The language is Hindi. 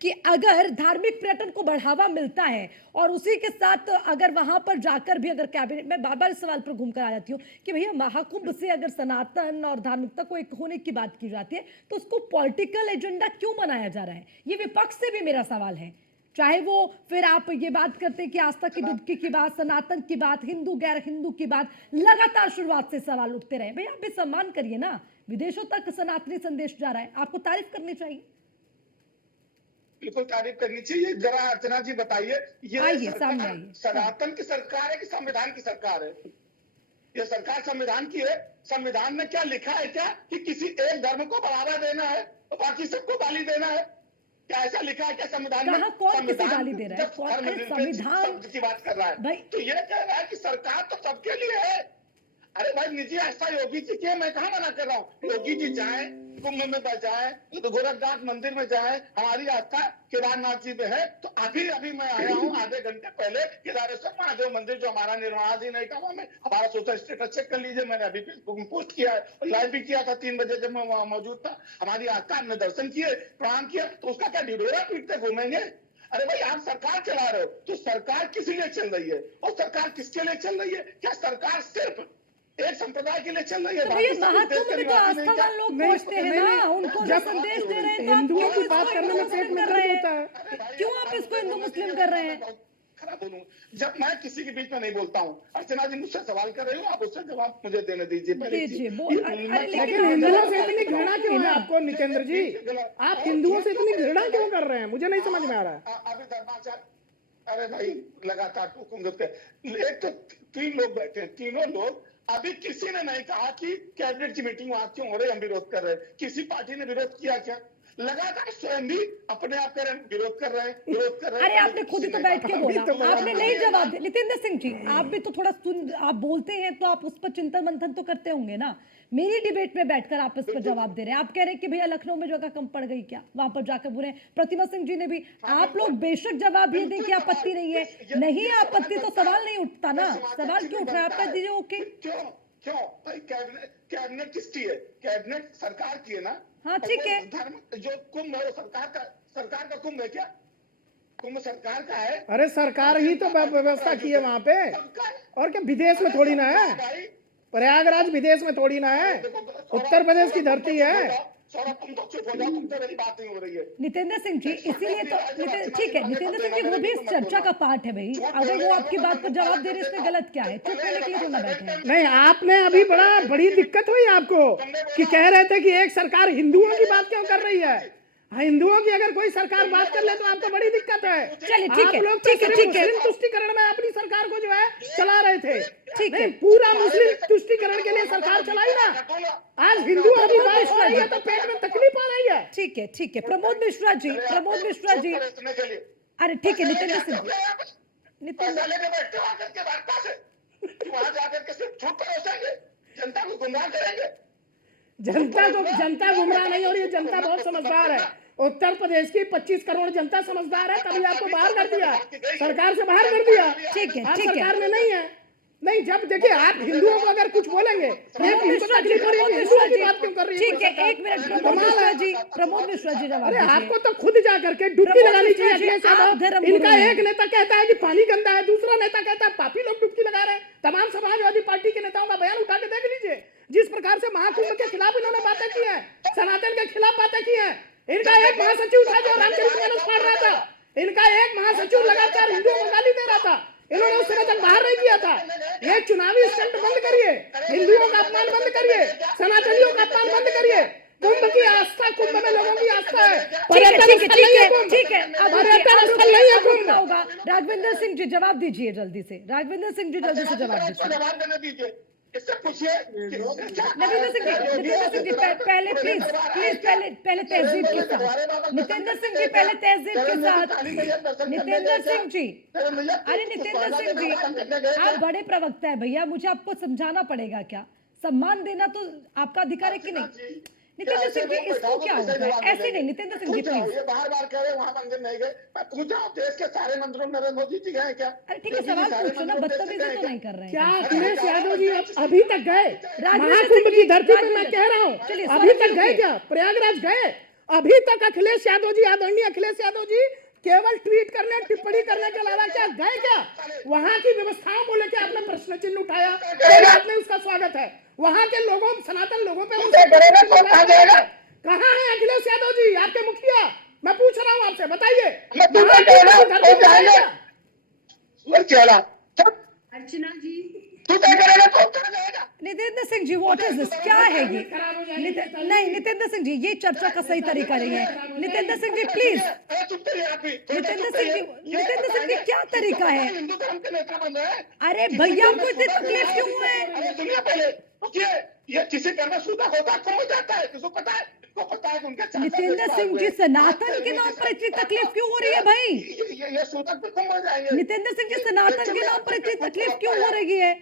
कि अगर धार्मिक पर्यटन को बढ़ावा मिलता है और उसी के साथ अगर वहां पर जाकर भी अगर कैबिनेट में बार बार इस सवाल पर घूमकर आ जाती हूँ कि भैया महाकुंभ से अगर सनातन और धार्मिकता को एक होने की बात की जाती है तो उसको पॉलिटिकल एजेंडा क्यों बनाया जा रहा है? ये विपक्ष से भी मेरा सवाल है। चाहे वो फिर आप ये बात करते हैं कि आस्था की डुबकी की बात, सनातन की बात, हिंदू गैर हिंदू की बात, लगातार शुरुआत से सवाल उठते रहे। भैया आप भी सम्मान करिए ना, विदेशों तक सनातनी संदेश जा रहा है, आपको तारीफ करनी चाहिए। बिल्कुल तारीफ करनी चाहिए। जरा अर्चना जी बताइए, ये सनातन की सरकार है कि संविधान की सरकार है? ये सरकार संविधान की है। संविधान में क्या लिखा है क्या कि किसी एक धर्म को बढ़ावा देना है और बाकी सबको गाली देना है? क्या ऐसा लिखा है क्या संविधान में? कौन किसे गाली दे रहा है? संविधान की बात कर रहा है तो ये कह रहा है कि सरकार तो सबके लिए है। अरे भाई निजी आस्था योगी जी की, मैं कहाँ मना कर रहा हूँ। योगी जी जाए, कुंभ में जाए, तो गोरखनाथ मंदिर में जाए, हमारी आस्था केदारनाथ जी में है। तो अभी मैं आया हूँ आधे घंटे पहले केदारेश्वर महादेव मंदिर जो हमारा निर्माणाधीन नहीं था, में हमारा सोशल स्टेटस चेक कर लीजिए, मैंने अभी फेसबुक में पोस्ट किया है और लाइव भी किया था 3 बजे जब मैं वहां मौजूद था। हमारी आस्था, हमने दर्शन किए, प्रणाम किया, तो उसका क्या ढिढोरा पीटते घूमेंगे? अरे भाई आप सरकार चला रहे हो तो सरकार किस लिए चल रही है और सरकार किसके लिए चल रही है? क्या सरकार सिर्फ एक संप्रदाय के लिए चल रही है? महाकुंभ में तो आस्थावान लोग पहुंचते हैं ना, उनको जो संदेश दे रहे हैं तो हिंदुओं की बात करने में पेट में दर्द होता है। क्यों आप इसको हिंदू मुस्लिम कर रहे हैं? खराब बोलूं जब मैं किसी के बीच में नहीं बोलता हूँ। अर्चना जी मुझसे सवाल कर रही हूँ, आप उससे जवाब मुझे देने दीजिए। लेकिन हिंदुओं से इतनी घृणा क्यों है आपको नितेंद्र जी? आप हिंदुओं से इतनी घृणा क्यों कर रहे हैं? मुझे नहीं समझ में आ रहा है। अभी धर्माचार, अरे भाई लगातार टोकूंगे। एक तो 3 लोग बैठे हैं, तीनों लोग, अभी किसी ने नहीं कहा कि कैबिनेट की मीटिंग वहां क्यों हो रही है, हम विरोध कर रहे हैं। किसी पार्टी ने विरोध किया क्या? लगातार स्वयं भी अपने आप विरोध कर रहे हैं। अरे आपने खुद तो बैठ के बोला, आपने नहीं जवाब दिया। नितेंद्र सिंह जी आप भी तो थोड़ा आप बोलते हैं तो आप उस पर चिंतन मंथन तो करते होंगे ना। मेरी डिबेट में बैठकर आप इस पर जवाब दे रहे हैं। आप कह रहे हैं कि भैया लखनऊ में जगह कम पड़ गई क्या, वहां पर जाकर बोले। प्रतिमा सिंह जी ने भी, आप लोग बेशक जवाब ये दें कि आपत्ति नहीं है, नहीं आपत्ति तो सवाल नहीं उठता ना। सवाल क्यों उठ रहा है? आप कह दीजिए ओके। क्यों भाई कैबिनेट किसकी है? कैबिनेट सरकार की है ना। हाँ ठीक है। धर्म जो कुंभ है वो सरकार का कुंभ है क्या? कुंभ सरकार का है। अरे सरकार ही तो व्यवस्था की है वहाँ पे, और क्या विदेश में थोड़ी ना है? प्रयागराज विदेश में थोड़ी ना है, उत्तर प्रदेश की धरती है। तुम तो चुप हो जाओ, तुमसे मेरी बात नहीं हो रही है। नितेंद्र सिंह जी इसीलिए तो ठीक है नितेंद्र सिंह जी, वो भी इस चर्चा का पार्ट है भाई। अगर वो आपकी बात पर जवाब दे रहे इसमें गलत क्या है? चुप रहने के लिए तो ना बैठे। नहीं, आपने अभी बड़ी दिक्कत हुई आपको कि कह रहे थे कि एक सरकार हिंदुओं की बात क्यों कर रही है। हिंदुओं की अगर कोई सरकार बात कर ले तो आपको बड़ी दिक्कत है। चलिए ठीक है, लोग मुस्लिम तुष्टिकरण में अपनी सरकार को जो है चला रहे थे। ठीक है, पूरा मुस्लिम तुष्टिकरण के लिए सरकार चलाई ना। आज हिंदू की बात हो रही है तो पेट में तकलीफ आ रही है। ठीक है प्रमोद मिश्रा जी, अरे ठीक है नितेंद्र सिंह जनता को गुमराह करेंगे। जनता गुमराह नहीं हो रही है, जनता बहुत समझदार है। उत्तर प्रदेश की 25 करोड़ जनता समझदार है, तभी आपको बाहर कर दिया, सरकार से बाहर कर दिया। ठीक है, सरकार में नहीं है। नहीं, जब देखिए आप हिंदुओं को अगर कुछ बोलेंगे, हिंदुओं की बात क्यों कर रही है? ठीक है, 1 मिनट प्रमोद मिश्रा जी जवाब। अरे आपको तो खुद जा करके डुबकी लगानी चाहिए। इनका एक नेता कहता है कि पानी गंदा है, दूसरा नेता कहता है पापी लोग डुबकी लगा रहे हैं। तमाम समाजवादी पार्टी के नेताओं का बयान उठा के देख लीजिए, जिस प्रकार से महाकुंभ के खिलाफ इन्होंने बातें की है, सनातन के खिलाफ बातें की है। इनका एक महासचिव था जो रामचरितमानस पढ़ रहा था, इनका एक महासचिव लगातार हिंदुओं को गाली दे रहा था, इन्होंने उस समय तक बाहर नहीं किया था। ये चुनावी स्टंट बंद करिए, हिंदुओं का अपमान बंद करिए, सनातनियों का अपमान बंद करिए। कुंभ की आस्था, कुंभ में लोगों की आस्था है। ठीक है, अब होगा। राघवेंद्र सिंह जी जवाब दीजिए जल्दी से। राघवेंद्र सिंह जी जल्दी से जवाब दीजिए। इससे पूछिए नितेंद्र सिंह जी पहले प्लीज पहले तहजीब के साथ। नितेंद्र सिंह जी पहले तहजीब के साथ। नितेंद्र सिंह जी, अरे नितेंद्र सिंह जी आप बड़े प्रवक्ता है भैया, मुझे आपको समझाना पड़ेगा क्या? सम्मान देना तो आपका अधिकार है कि नहीं? नितेंद्र सिंह जी इसको क्या होता है? ऐसे नहीं नितेंद्र सिंह जी प्लीज। ये बार-बार कह रहे हैं वहां मंदिर नहीं गए, मैं पूछा देश के सारे मंदिरों में नरेंद्र मोदी जी गए क्या? अरे ठीक है, सवाल पूछो ना, बदतमीजी तो नहीं कर रहे हैं। क्या अखिलेश यादव जी अभी तक गए महाकुंभ की धरती पे? मैं कह रहा हूँ अभी तक गए क्या? प्रयागराज गए? अभी तक अखिलेश यादव जी, आदरणीय अखिलेश यादव जी, केवल ट्वीट करने, टिप्पणी करने के अलावा क्या गए क्या? वहां की व्यवस्थाओं को लेकर आपने प्रश्न चिन्ह उठाया, कोई बात नहीं, उसका स्वागत है। वहां के लोगों, सनातन लोगों पे कहाँ है अखिलेश यादव जी, आपके मुखिया? मैं पूछ रहा हूँ आपसे, बताइए। अर्चना जी, Nitendra Singh ji, what is this? क्या है ये? नहीं नितेंद्र सिंह जी, ये चर्चा का सही तरीका नहीं है। नितेंद्र सिंह जी प्लीज, नितेंद्र सिंह जी क्या तरीका है? हिंदू धर्म के नेता बन रहे हैं। अरे भैया आपको इतनी तकलीफ क्यों है? अरे सुनिए पहले, रुकिए, ये किसी करना शुदा होता क्यों हो जाता है? किसको पता है? किसको पता है कि उनके चाचा नितेंद्र सिंह जी, सनातन के नाम पर इतनी तकलीफ क्यों हो रही है भाई? ये सूतक पे क्यों हो जाएंगे? नितेंद्र सिंह जी, सनातन के नाम पर इतनी तकलीफ क्यों हो रही है?